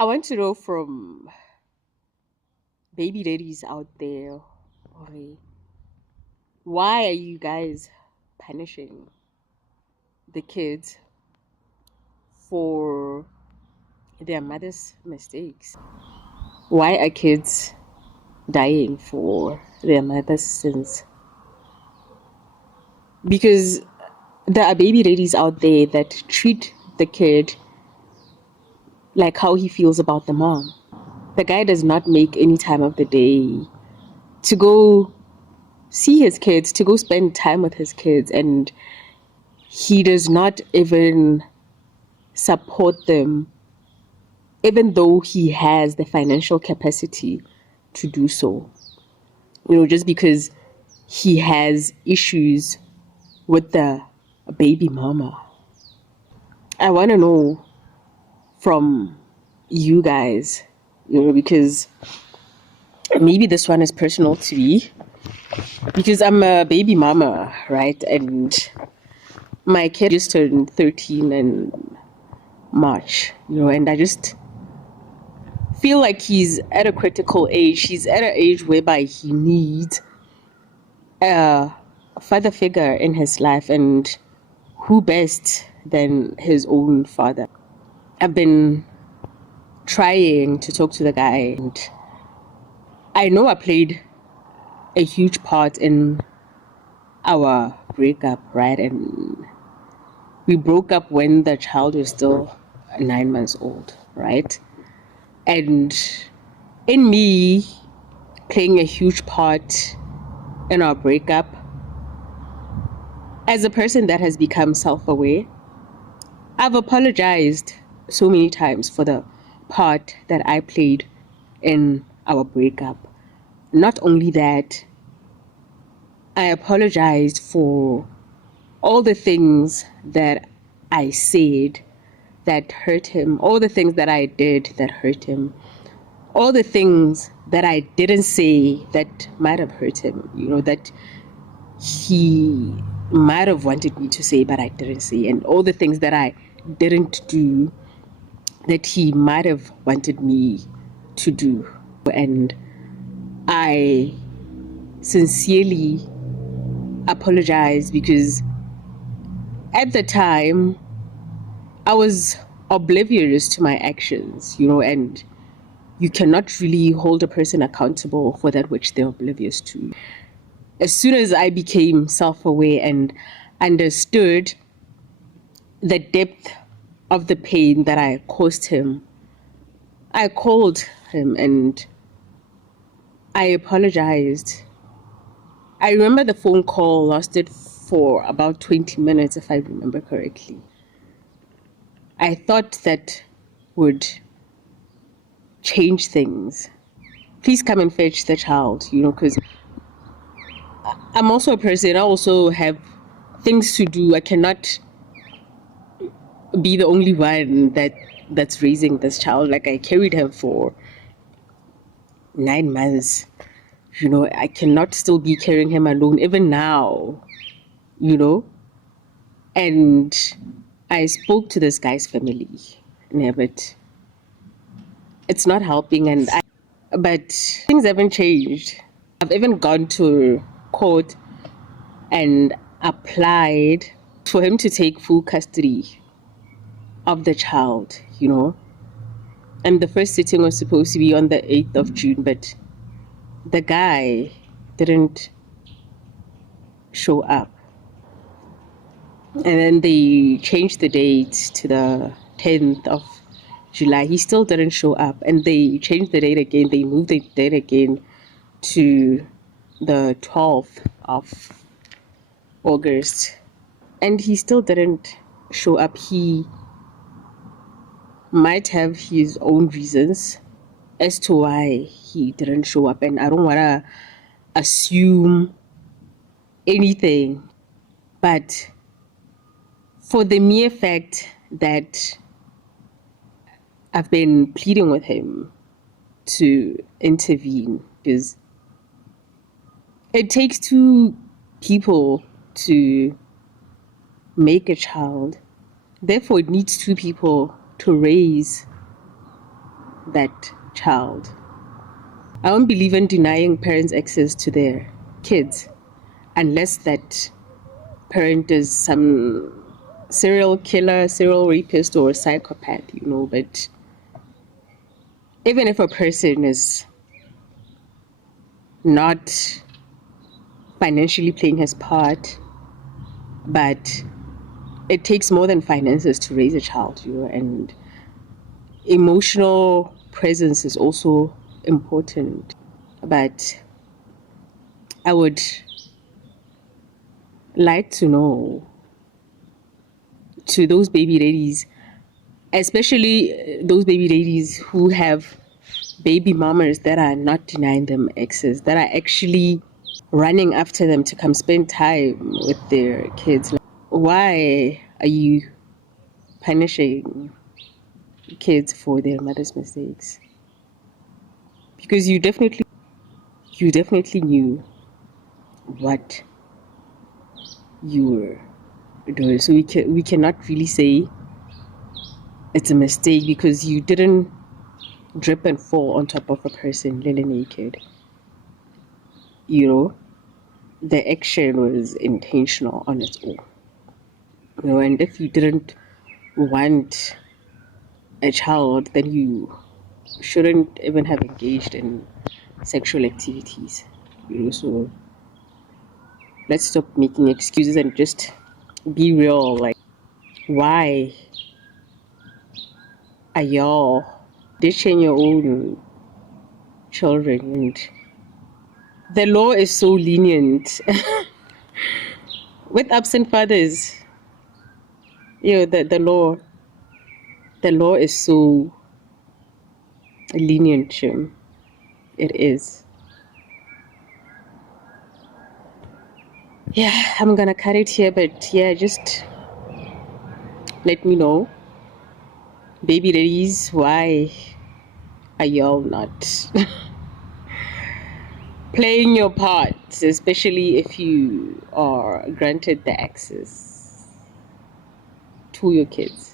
I want to know from baby daddies out there, okay, why are you guys punishing the kids for their mother's mistakes? Why are kids dying for their mother's sins? Because there are baby daddies out there that treat the kid like how he feels about the mom. The guy does not make any time of the day to go see his kids, to go spend time with his kids, and he does not even support them, even though he has the financial capacity to do so. Just because he has issues with the baby mama. I want to know from you guys, because maybe this one is personal to me, because I'm a baby mama, right? And my kid just turned 13 in March, and I just feel like he's at a critical age. He's at an age whereby he needs a father figure in his life, and who best than his own father? I've been trying to talk to the guy, and I know I played a huge part in our breakup, right? And we broke up when the child was still 9 months old, right? And in me playing a huge part in our breakup, as a person that has become self-aware, I've apologized so many times for the part that I played in our breakup. Not only that, I apologized for all the things that I said that hurt him, all the things that I did that hurt him, all the things that I didn't say that might have hurt him, that he might have wanted me to say, but I didn't say, and all the things that I didn't do that he might have wanted me to do. And I sincerely apologize because at the time I was oblivious to my actions, and you cannot really hold a person accountable for that which they're oblivious to. As soon as I became self-aware and understood the depth of the pain that I caused him, I called him and I apologized. I remember the phone call lasted for about 20 minutes, if I remember correctly. I thought that would change things. Please come and fetch the child, because I'm also a person. I also have things to do. I cannot be the only one that's raising this child. Like, I carried her for 9 months. I cannot still be carrying him alone, even now, you know. And I spoke to this guy's family, yeah, but it's not helping. But things haven't changed. I've even gone to court and applied for him to take full custody of the child, And the first sitting was supposed to be on the 8th of June, but the guy didn't show up. And then they changed the date to the 10th of July. He still didn't show up. And they changed the date again. They moved the date again to the 12th of August. And he still didn't show up. He might have his own reasons as to why he didn't show up. And I don't want to assume anything. But for the mere fact that I've been pleading with him to intervene, because it takes two people to make a child. Therefore, it needs two people to raise that child. I don't believe in denying parents access to their kids unless that parent is some serial killer, serial rapist, or psychopath, But even if a person is not financially playing his part, but it takes more than finances to raise a child, and emotional presence is also important. But I would like to know, to those baby ladies, especially those baby ladies who have baby mamas that are not denying them access, that are actually running after them to come spend time with their kids. Why are you punishing kids for their mother's mistakes? Because you definitely knew what you were doing. So we cannot really say it's a mistake because you didn't drip and fall on top of a person lily naked. The action was intentional on its own. And if you didn't want a child, then you shouldn't even have engaged in sexual activities. So let's stop making excuses and just be real. Like, why are y'all ditching your own children? And the law is so lenient with absent fathers. The law is so lenient, Jim. It is. Yeah, I'm gonna cut it here, but yeah, just let me know, baby ladies, why are y'all not playing your part, especially if you are granted the access to your kids?